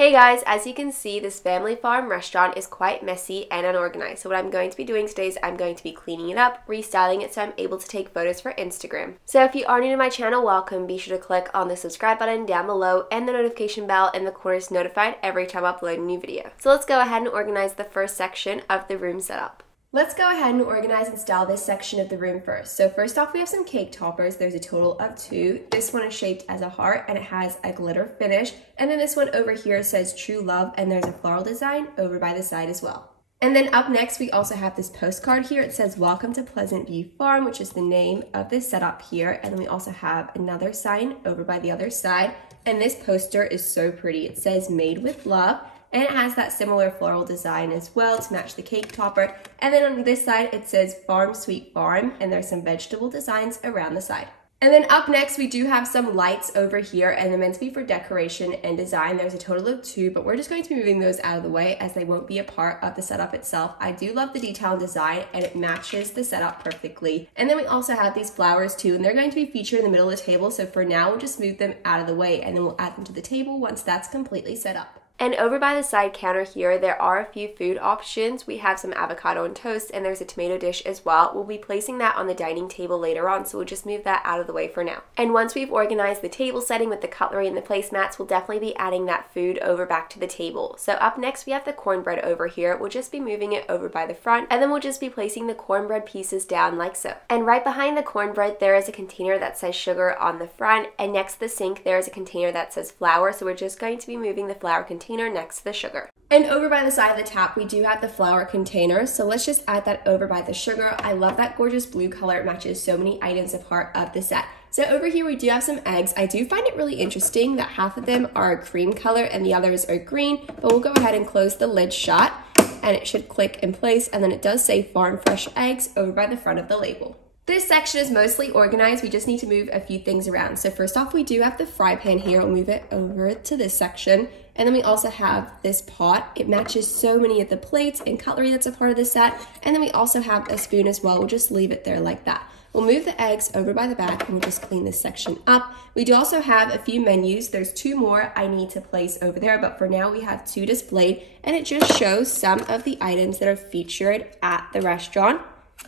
Hey guys, as you can see, this family farm restaurant is quite messy and unorganized. So what I'm going to be doing today is I'm going to be cleaning it up, restyling it so I'm able to take photos for Instagram. So if you are new to my channel, welcome. Be sure to click on the subscribe button down below and the notification bell in the corner is notified every time I upload a new video. So let's go ahead and organize the first section of the room setup. Let's go ahead and organize and style this section of the room first. So first off, we have some cake toppers. There's a total of 2. This one is shaped as a heart and it has a glitter finish. And then this one over here says True Love and there's a floral design over by the side as well. And then up next, we also have this postcard here. It says Welcome to Pleasant View Farm, which is the name of this setup here. And then we also have another sign over by the other side. And this poster is so pretty. It says Made with Love. And it has that similar floral design as well to match the cake topper. And then on this side, it says Farm Sweet Farm, and there's some vegetable designs around the side. And then up next, we do have some lights over here, and they're meant to be for decoration and design. There's a total of 2, but we're just going to be moving those out of the way as they won't be a part of the setup itself. I do love the detail and design, and it matches the setup perfectly. And then we also have these flowers too, and they're going to be featured in the middle of the table. So for now, we'll just move them out of the way, and then we'll add them to the table once that's completely set up. And over by the side counter here, there are a few food options. We have some avocado and toast, and there's a tomato dish as well. We'll be placing that on the dining table later on, so we'll just move that out of the way for now. And once we've organized the table setting with the cutlery and the placemats, we'll definitely be adding that food over back to the table. So up next, we have the cornbread over here. We'll just be moving it over by the front, and then we'll just be placing the cornbread pieces down like so. And right behind the cornbread, there is a container that says sugar on the front, and next to the sink, there is a container that says flour, so we're just going to be moving the flour container next to the sugar. And over by the side of the tap, we do have the flour container, so let's just add that over by the sugar. I love that gorgeous blue color. It matches so many items a part of the set. So over here, we do have some eggs. I do find it really interesting that half of them are cream color and the others are green, but we'll go ahead and close the lid shut and it should click in place. And then it does say Farm Fresh Eggs over by the front of the label. This section is mostly organized. We just need to move a few things around. So first off, we do have the fry pan here. We'll move it over to this section. And then we also have this pot. It matches so many of the plates and cutlery that's a part of the set. And then we also have a spoon as well. We'll just leave it there like that. We'll move the eggs over by the back and we'll just clean this section up. We do also have a few menus. There's 2 more I need to place over there, but for now we have 2 displayed, and it just shows some of the items that are featured at the restaurant.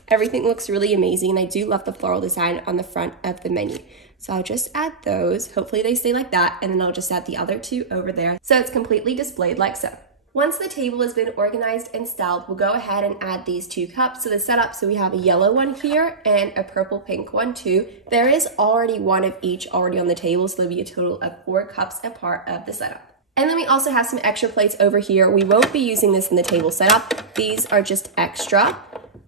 Everything looks really amazing, and I do love the floral design on the front of the menu. So I'll just add those. Hopefully they stay like that, and then I'll just add the other 2 over there. So it's completely displayed like so. Once the table has been organized and styled, we'll go ahead and add these 2 cups to the setup. So we have a yellow one here and a purple pink one too. There is already one of each already on the table, so there'll be a total of 4 cups a part of the setup. And then we also have some extra plates over here. We won't be using this in the table setup. These are just extra.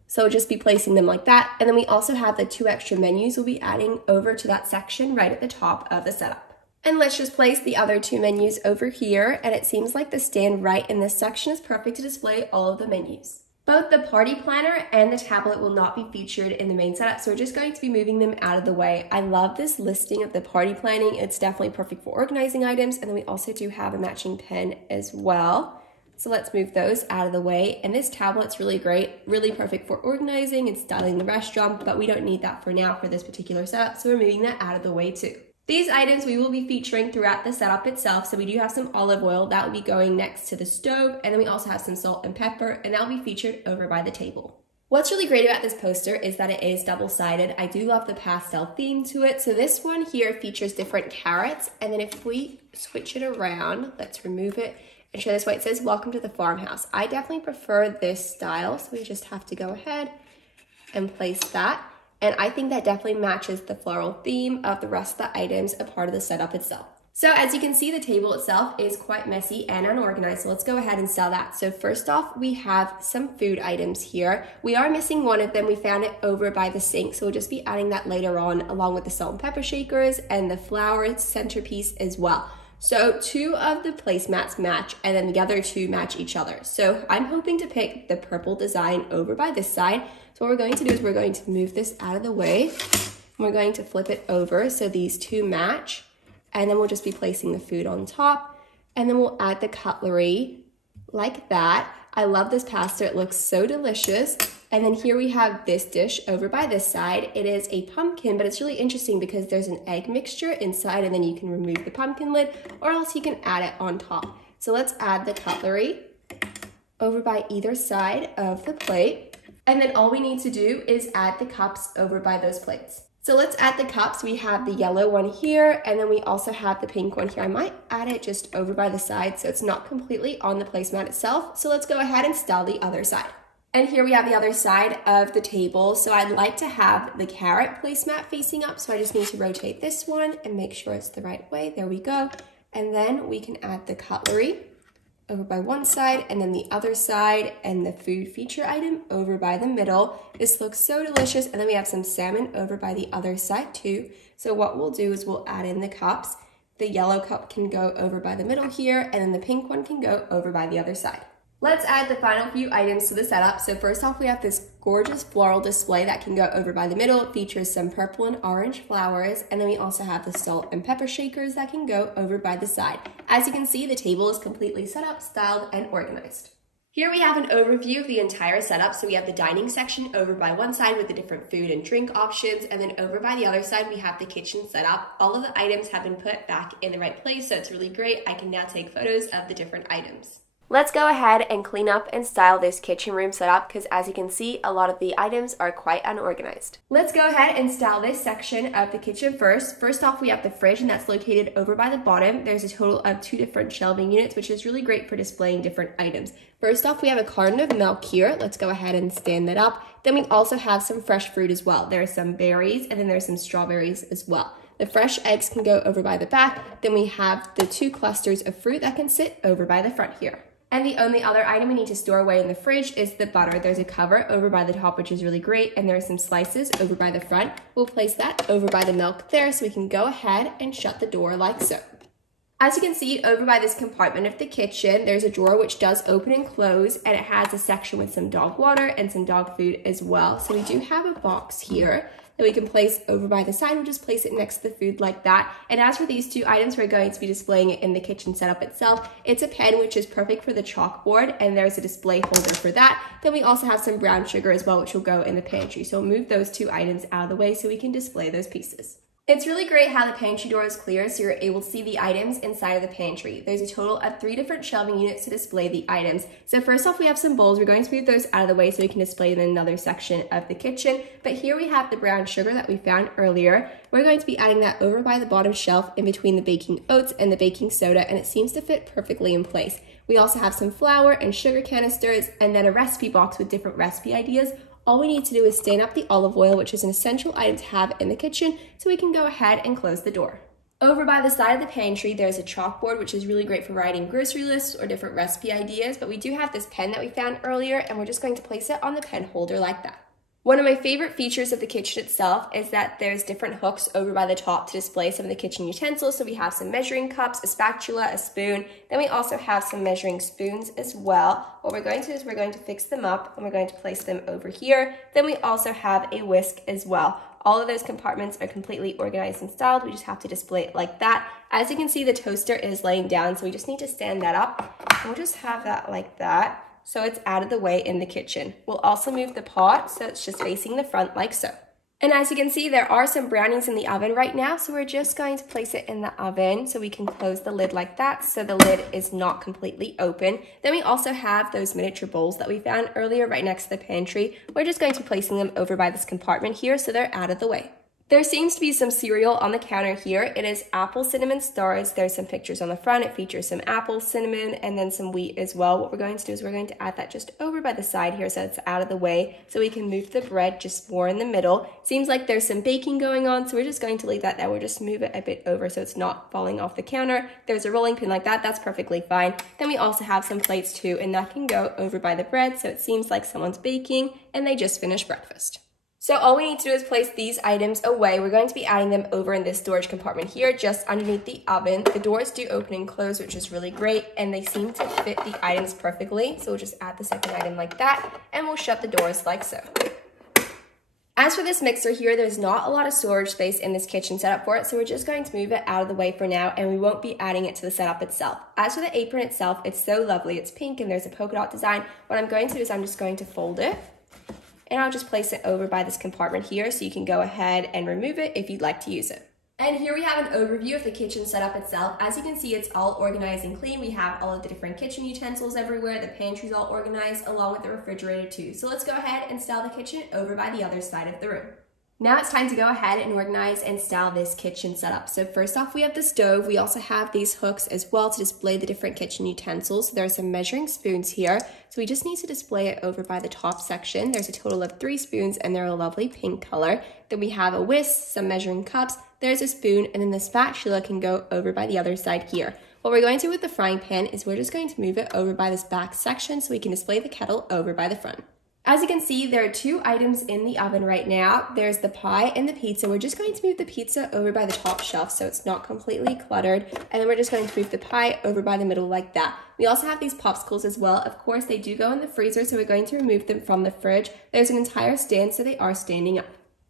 So we'll just be placing them like that. And then we also have the 2 extra menus we'll be adding over to that section right at the top of the setup. And let's just place the other 2 menus over here. And it seems like the stand right in this section is perfect to display all of the menus. Both the party planner and the tablet will not be featured in the main setup, so we're just going to be moving them out of the way. I love this listing of the party planning. It's definitely perfect for organizing items. And then we also do have a matching pen as well. So let's move those out of the way. And this tablet's really great, really perfect for organizing and styling the restaurant, but we don't need that for now for this particular setup, so we're moving that out of the way too. These items we will be featuring throughout the setup itself. So we do have some olive oil that will be going next to the stove, and then we also have some salt and pepper, and that will be featured over by the table. What's really great about this poster is that it is double-sided. I do love the pastel theme to it. So this one here features different carrots, and then if we switch it around, let's remove it and show this way. It says Welcome to the Farmhouse. I definitely prefer this style, so we just have to go ahead and place that. And I think that definitely matches the floral theme of the rest of the items a part of the setup itself. So as you can see, the table itself is quite messy and unorganized, so let's go ahead and style that. So first off, we have some food items here. We are missing one of them. We found it over by the sink, so we'll just be adding that later on, along with the salt and pepper shakers and the flour centerpiece as well. So 2 of the placemats match, and then the other 2 match each other. So I'm hoping to pick the purple design over by this side. So what we're going to do is we're going to move this out of the way. We're going to flip it over so these 2 match, and then we'll just be placing the food on top, and then we'll add the cutlery like that. I love this pasta. It looks so delicious. And then here we have this dish over by this side. It is a pumpkin, but it's really interesting because there's an egg mixture inside, and then you can remove the pumpkin lid, or else you can add it on top. So let's add the cutlery over by either side of the plate. And then all we need to do is add the cups over by those plates. So let's add the cups. We have the yellow one here, and then we also have the pink one here. I might add it just over by the side so it's not completely on the placemat itself. So let's go ahead and style the other side. And here we have the other side of the table. So I'd like to have the carrot placemat facing up. So I just need to rotate this one and make sure it's the right way. There we go. And then we can add the cutlery over by one side and then the other side, and the food feature item over by the middle. This looks so delicious. And then we have some salmon over by the other side too. So what we'll do is we'll add in the cups. The yellow cup can go over by the middle here, and then the pink one can go over by the other side. Let's add the final few items to the setup. So first off, we have this gorgeous floral display that can go over by the middle. It features some purple and orange flowers. And then we also have the salt and pepper shakers that can go over by the side. As you can see, the table is completely set up, styled, and organized. Here we have an overview of the entire setup. So we have the dining section over by one side with the different food and drink options. And then over by the other side, we have the kitchen setup. All of the items have been put back in the right place. So it's really great. I can now take photos of the different items. Let's go ahead and clean up and style this kitchen room setup because as you can see, a lot of the items are quite unorganized. Let's go ahead and style this section of the kitchen first. First off, we have the fridge, and that's located over by the bottom. There's a total of 2 different shelving units, which is really great for displaying different items. First off, we have a carton of milk here. Let's go ahead and stand that up. Then we also have some fresh fruit as well. There are some berries, and then there's some strawberries as well. The fresh eggs can go over by the back. Then we have the 2 clusters of fruit that can sit over by the front here. And the only other item we need to store away in the fridge is the butter. There's a cover over by the top, which is really great, and there are some slices over by the front. We'll place that over by the milk there so we can go ahead and shut the door like so. As you can see, over by this compartment of the kitchen, there's a drawer which does open and close, and it has a section with some dog water and some dog food as well. So we do have a box here that we can place over by the side. We'll just place it next to the food like that. And as for these 2 items, we're going to be displaying it in the kitchen setup itself. It's a pen, which is perfect for the chalkboard, and there's a display holder for that. Then we also have some brown sugar as well, which will go in the pantry. So we'll move those 2 items out of the way so we can display those pieces. It's really great how the pantry door is clear so you're able to see the items inside of the pantry. There's a total of 3 different shelving units to display the items. So first off, we have some bowls. We're going to move those out of the way so we can display them in another section of the kitchen. But here we have the brown sugar that we found earlier. We're going to be adding that over by the bottom shelf in between the baking oats and the baking soda, and it seems to fit perfectly in place. We also have some flour and sugar canisters, and then a recipe box with different recipe ideas. All we need to do is stain up the olive oil, which is an essential item to have in the kitchen, so we can go ahead and close the door. Over by the side of the pantry, there's a chalkboard, which is really great for writing grocery lists or different recipe ideas, but we do have this pen that we found earlier, and we're just going to place it on the pen holder like that. One of my favorite features of the kitchen itself is that there's different hooks over by the top to display some of the kitchen utensils. So we have some measuring cups, a spatula, a spoon. Then we also have some measuring spoons as well. What we're going to do is we're going to fix them up and we're going to place them over here. Then we also have a whisk as well. All of those compartments are completely organized and styled. We just have to display it like that. As you can see, the toaster is laying down, so we just need to stand that up. And we'll just have that like that, so it's out of the way in the kitchen. We'll also move the pot so it's just facing the front like so. And as you can see, there are some brownies in the oven right now, so we're just going to place it in the oven so we can close the lid like that so the lid is not completely open. Then we also have those miniature bowls that we found earlier right next to the pantry. We're just going to be placing them over by this compartment here so they're out of the way. There seems to be some cereal on the counter here. It is apple cinnamon stars. There's some pictures on the front. It features some apple cinnamon and then some wheat as well. What we're going to do is we're going to add that just over by the side here so it's out of the way so we can move the bread just more in the middle. Seems like there's some baking going on, so we're just going to leave that there. We'll just move it a bit over so it's not falling off the counter. There's a rolling pin like that. That's perfectly fine. Then we also have some plates too, and that can go over by the bread so it seems like someone's baking and they just finished breakfast. So all we need to do is place these items away. We're going to be adding them over in this storage compartment here, just underneath the oven. The doors do open and close, which is really great, and they seem to fit the items perfectly. So we'll just add the second item like that, and we'll shut the doors like so. As for this mixer here, there's not a lot of storage space in this kitchen setup for it, so we're just going to move it out of the way for now, and we won't be adding it to the setup itself. As for the apron itself, it's so lovely. It's pink, and there's a polka dot design. What I'm going to do is I'm just going to fold it, and I'll just place it over by this compartment here so you can go ahead and remove it if you'd like to use it. And here we have an overview of the kitchen setup itself. As you can see, it's all organized and clean. We have all of the different kitchen utensils everywhere. The pantry's all organized, along with the refrigerator too. So let's go ahead and style the kitchen over by the other side of the room. Now it's time to go ahead and organize and style this kitchen setup. So first off, we have the stove. We also have these hooks as well to display the different kitchen utensils. So there are some measuring spoons here. So we just need to display it over by the top section. There's a total of 3 spoons and they're a lovely pink color. Then we have a whisk, some measuring cups, there's a spoon, and then the spatula can go over by the other side here. What we're going to do with the frying pan is we're just going to move it over by this back section so we can display the kettle over by the front. As you can see, there are 2 items in the oven right now. There's the pie and the pizza. We're just going to move the pizza over by the top shelf so it's not completely cluttered. And then we're just going to move the pie over by the middle like that. We also have these popsicles as well. Of course, they do go in the freezer, so we're going to remove them from the fridge. There's an entire stand, so they are standing up.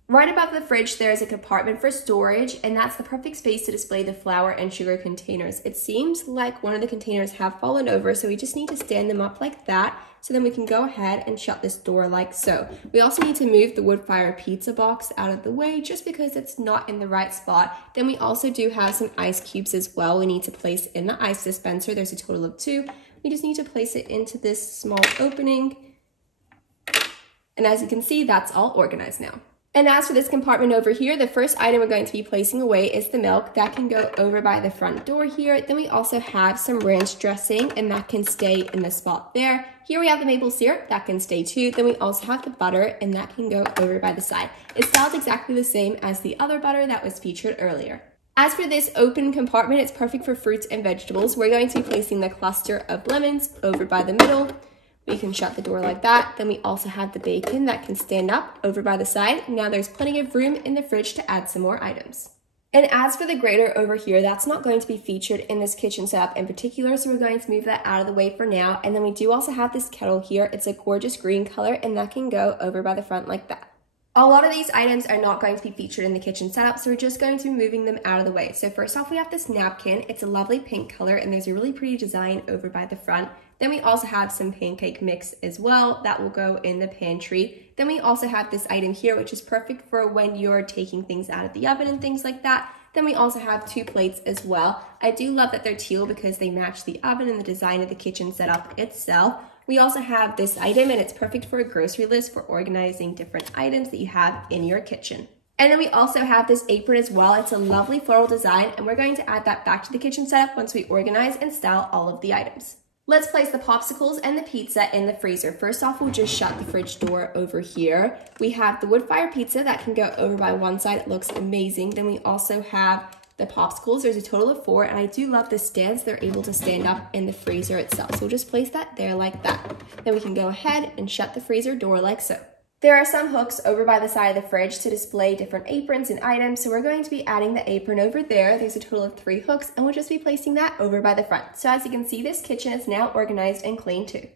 Right above the fridge, there is a compartment for storage, and that's the perfect space to display the flour and sugar containers. It seems like one of the containers have fallen over, so we just need to stand them up like that, so then we can go ahead and shut this door like so. We also need to move the wood fire pizza box out of the way just because it's not in the right spot. Then we also do have some ice cubes as well we need to place in the ice dispenser. There's a total of 2. We just need to place it into this small opening. And as you can see, that's all organized now. And as for this compartment over here, the first item we're going to be placing away is the milk. That can go over by the front door here. Then we also have some ranch dressing, and that can stay in the spot there. Here we have the maple syrup, that can stay too. Then we also have the butter, and that can go over by the side. It's styled exactly the same as the other butter that was featured earlier. As for this open compartment, it's perfect for fruits and vegetables. We're going to be placing the cluster of lemons over by the middle. We can shut the door like that. Then we also have the bacon that can stand up over by the side. Now there's plenty of room in the fridge to add some more items. And as for the grater over here, that's not going to be featured in this kitchen setup in particular, so we're going to move that out of the way for now. And then we do also have this kettle here. It's a gorgeous green color, and that can go over by the front like that. A lot of these items are not going to be featured in the kitchen setup, so we're just going to be moving them out of the way. So first off, we have this napkin. It's a lovely pink color, and there's a really pretty design over by the front. Then we also have some pancake mix as well that will go in the pantry. Then we also have this item here, which is perfect for when you're taking things out of the oven and things like that. Then we also have 2 plates as well. I do love that they're teal because they match the oven and the design of the kitchen setup itself. We also have this item, and it's perfect for a grocery list for organizing different items that you have in your kitchen. And then we also have this apron as well. It's a lovely floral design, and we're going to add that back to the kitchen setup once we organize and style all of the items. Let's place the popsicles and the pizza in the freezer. First off, we'll just shut the fridge door over here. We have the wood fire pizza that can go over by one side. It looks amazing. Then we also have the popsicles. There's a total of 4, and I do love the stands. They're able to stand up in the freezer itself. So we'll just place that there like that. Then we can go ahead and shut the freezer door like so. There are some hooks over by the side of the fridge to display different aprons and items, so we're going to be adding the apron over there. There's a total of 3 hooks, and we'll just be placing that over by the front. So as you can see, this kitchen is now organized and clean too.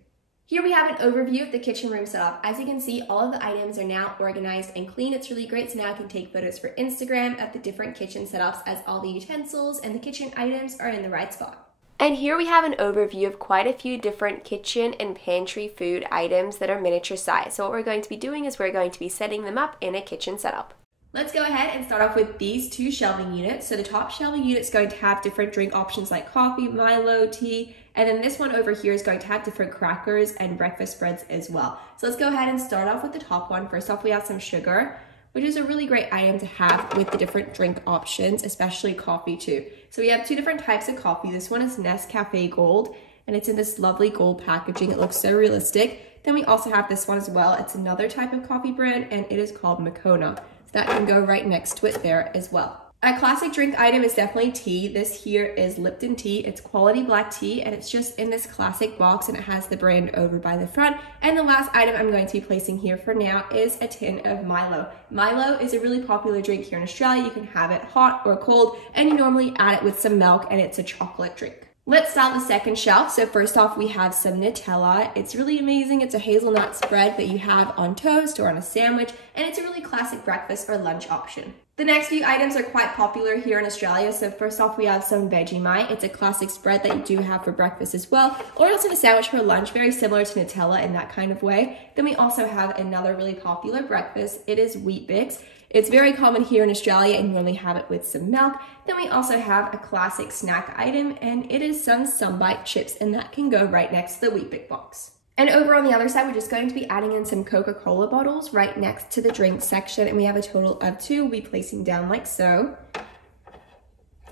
Here we have an overview of the kitchen room setup. As you can see, all of the items are now organized and clean. It's really great, so now I can take photos for Instagram of the different kitchen setups as all the utensils and the kitchen items are in the right spot. And here we have an overview of quite a few different kitchen and pantry food items that are miniature size. So what we're going to be doing is we're going to be setting them up in a kitchen setup. Let's go ahead and start off with these 2 shelving units. So the top shelving unit is going to have different drink options like coffee, Milo, tea, and then this one over here is going to have different crackers and breakfast spreads as well. So let's go ahead and start off with the top one. First off, we have some sugar, which is a really great item to have with the different drink options, especially coffee too. So we have 2 different types of coffee. This one is Nescafe Gold, and it's in this lovely gold packaging. It looks so realistic. Then we also have this one as well. It's another type of coffee brand, and it is called Moccona. So that can go right next to it there as well. A classic drink item is definitely tea. This here is Lipton tea. It's quality black tea, and it's just in this classic box, and it has the brand over by the front. And the last item I'm going to be placing here for now is a tin of Milo. Milo is a really popular drink here in Australia. You can have it hot or cold, and you normally add it with some milk, and it's a chocolate drink. Let's start the second shelf. So first off, we have some Nutella. It's really amazing. It's a hazelnut spread that you have on toast or on a sandwich, and it's a really classic breakfast or lunch option. The next few items are quite popular here in Australia. So first off, we have some Vegemite. It's a classic spread that you do have for breakfast as well, or else in a sandwich for lunch, very similar to Nutella in that kind of way. Then we also have another really popular breakfast. It is Wheat Bix. It's very common here in Australia and you normally have it with some milk. Then we also have a classic snack item, and it is some Sunbite chips, and that can go right next to the Wheat Bix box. And over on the other side, we're just going to be adding in some Coca-Cola bottles right next to the drink section, and we have a total of 2 we'll be placing down like so.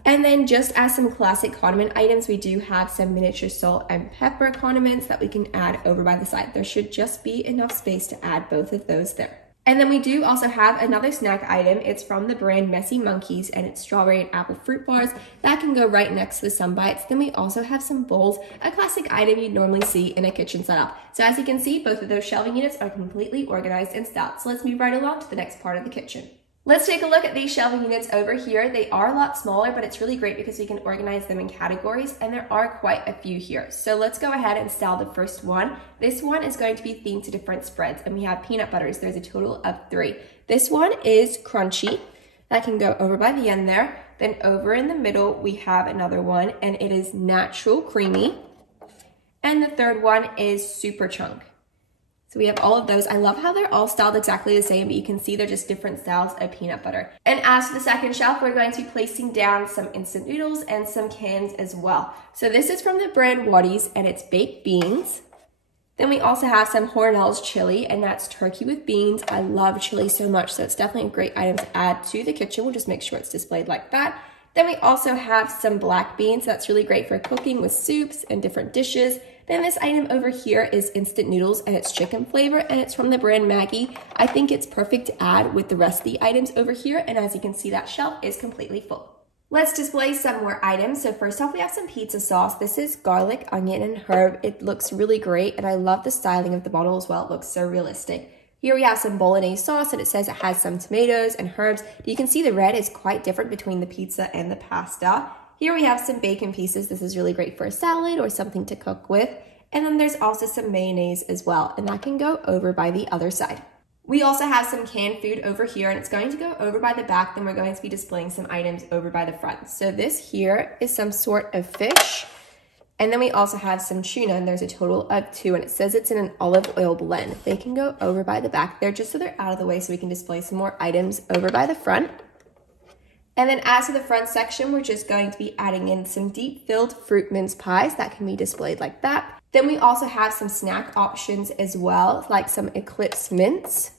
And then just as some classic condiment items, we do have some miniature salt and pepper condiments that we can add over by the side. There should just be enough space to add both of those there. And then we do also have another snack item. It's from the brand Messy Monkeys, and it's strawberry and apple fruit bars. That can go right next to the Sunbites. Then we also have some bowls, a classic item you'd normally see in a kitchen setup. So as you can see, both of those shelving units are completely organized and stacked. So let's move right along to the next part of the kitchen. Let's take a look at these shelving units over here. They are a lot smaller, but it's really great because we can organize them in categories, and there are quite a few here. So let's go ahead and style the first one. This one is going to be themed to different spreads, and we have peanut butters. There's a total of 3. This one is crunchy. That can go over by the end there. Then over in the middle, we have another one, and it is natural creamy. And the third one is super chunk. So we have all of those. I love how they're all styled exactly the same, but you can see they're just different styles of peanut butter. And as for the second shelf, we're going to be placing down some instant noodles and some cans as well. So this is from the brand Waddies, and it's baked beans. Then we also have some Hornell's chili, and that's turkey with beans. I love chili so much, so it's definitely a great item to add to the kitchen. We'll just make sure it's displayed like that. Then we also have some black beans. That's really great for cooking with soups and different dishes. Then this item over here is instant noodles, and it's chicken flavor, and it's from the brand Maggie. I think it's perfect to add with the rest of the items over here, and as you can see, that shelf is completely full. Let's display some more items. So first off, we have some pizza sauce. This is garlic, onion, and herb. It looks really great, and I love the styling of the bottle as well. It looks so realistic. Here we have some bolognese sauce, and it says it has some tomatoes and herbs. You can see the red is quite different between the pizza and the pasta. Here we have some bacon pieces. This is really great for a salad or something to cook with. And then there's also some mayonnaise as well, and that can go over by the other side. We also have some canned food over here, and it's going to go over by the back. Then we're going to be displaying some items over by the front. So this here is some sort of fish. And then we also have some tuna, and there's a total of 2, and it says it's in an olive oil blend. They can go over by the back there just so they're out of the way so we can display some more items over by the front. And then as for the front section, we're just going to be adding in some deep-filled fruit mince pies that can be displayed like that. Then we also have some snack options as well, like some Eclipse mints.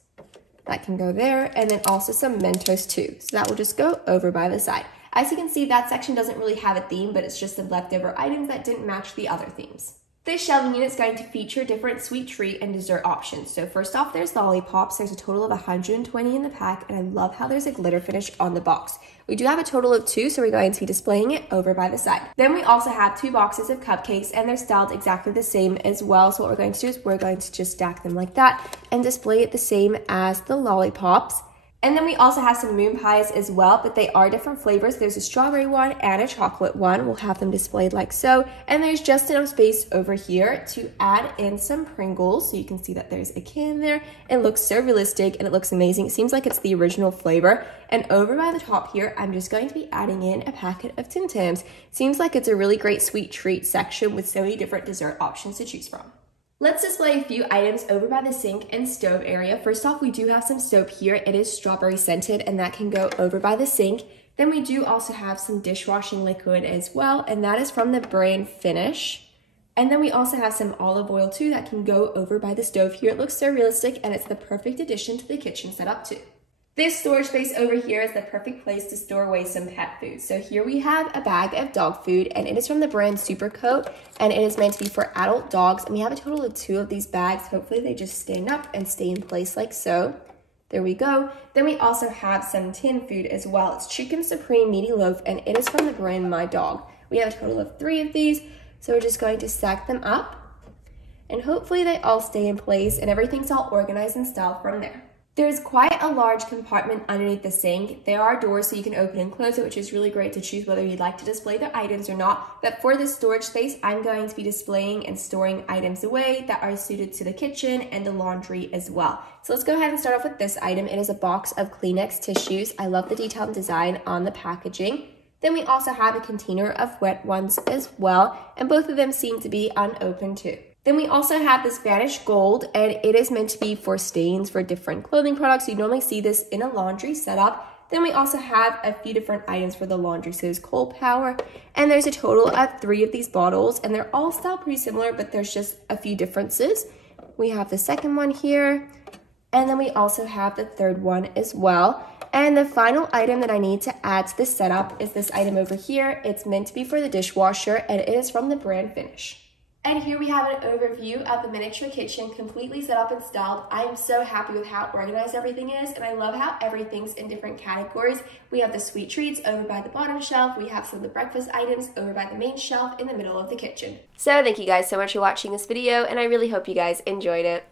That can go there, and then also some Mentos too. So that will just go over by the side. As you can see, that section doesn't really have a theme, but it's just the leftover items that didn't match the other themes. This shelving unit is going to feature different sweet treat and dessert options. So first off, there's lollipops. There's a total of 120 in the pack, and I love how there's a glitter finish on the box. We do have a total of 2, so we're going to be displaying it over by the side. Then we also have 2 boxes of cupcakes, and they're styled exactly the same as well. So what we're going to do is we're going to just stack them like that and display it the same as the lollipops. And then we also have some moon pies as well, but they are different flavors. There's a strawberry one and a chocolate one. We'll have them displayed like so. And there's just enough space over here to add in some Pringles. So you can see that there's a can there. It looks so realistic and it looks amazing. It seems like it's the original flavor. And over by the top here, I'm just going to be adding in a packet of Tim Tams. Seems like it's a really great sweet treat section with so many different dessert options to choose from. Let's display a few items over by the sink and stove area. First off, we do have some soap here. It is strawberry scented, and that can go over by the sink. Then we do also have some dishwashing liquid as well, and that is from the brand Finish. And then we also have some olive oil too that can go over by the stove here. It looks so realistic, and it's the perfect addition to the kitchen setup too. This storage space over here is the perfect place to store away some pet food. So here we have a bag of dog food, and it is from the brand Supercoat, and it is meant to be for adult dogs. And we have a total of 2 of these bags. Hopefully they just stand up and stay in place like so. There we go. Then we also have some tin food as well. It's Chicken Supreme Meaty Loaf, and it is from the brand My Dog. We have a total of 3 of these, so we're just going to stack them up, and hopefully they all stay in place and everything's all organized and styled from there. There's quite a large compartment underneath the sink. There are doors so you can open and close it, which is really great to choose whether you'd like to display the items or not. But for this storage space, I'm going to be displaying and storing items away that are suited to the kitchen and the laundry as well. So let's go ahead and start off with this item. It is a box of Kleenex tissues. I love the detailed design on the packaging. Then we also have a container of wet ones as well, and both of them seem to be unopened too. Then we also have this Vanish Gold, and it is meant to be for stains for different clothing products. You normally see this in a laundry setup. Then we also have a few different items for the laundry. So there's cold power, and there's a total of 3 of these bottles, and they're all styled pretty similar, but there's just a few differences. We have the second one here, and then we also have the third one as well. And the final item that I need to add to this setup is this item over here. It's meant to be for the dishwasher, and it is from the brand Finish. And here we have an overview of the miniature kitchen completely set up and styled. I am so happy with how organized everything is, and I love how everything's in different categories. We have the sweet treats over by the bottom shelf. We have some of the breakfast items over by the main shelf in the middle of the kitchen. So thank you guys so much for watching this video, and I really hope you guys enjoyed it.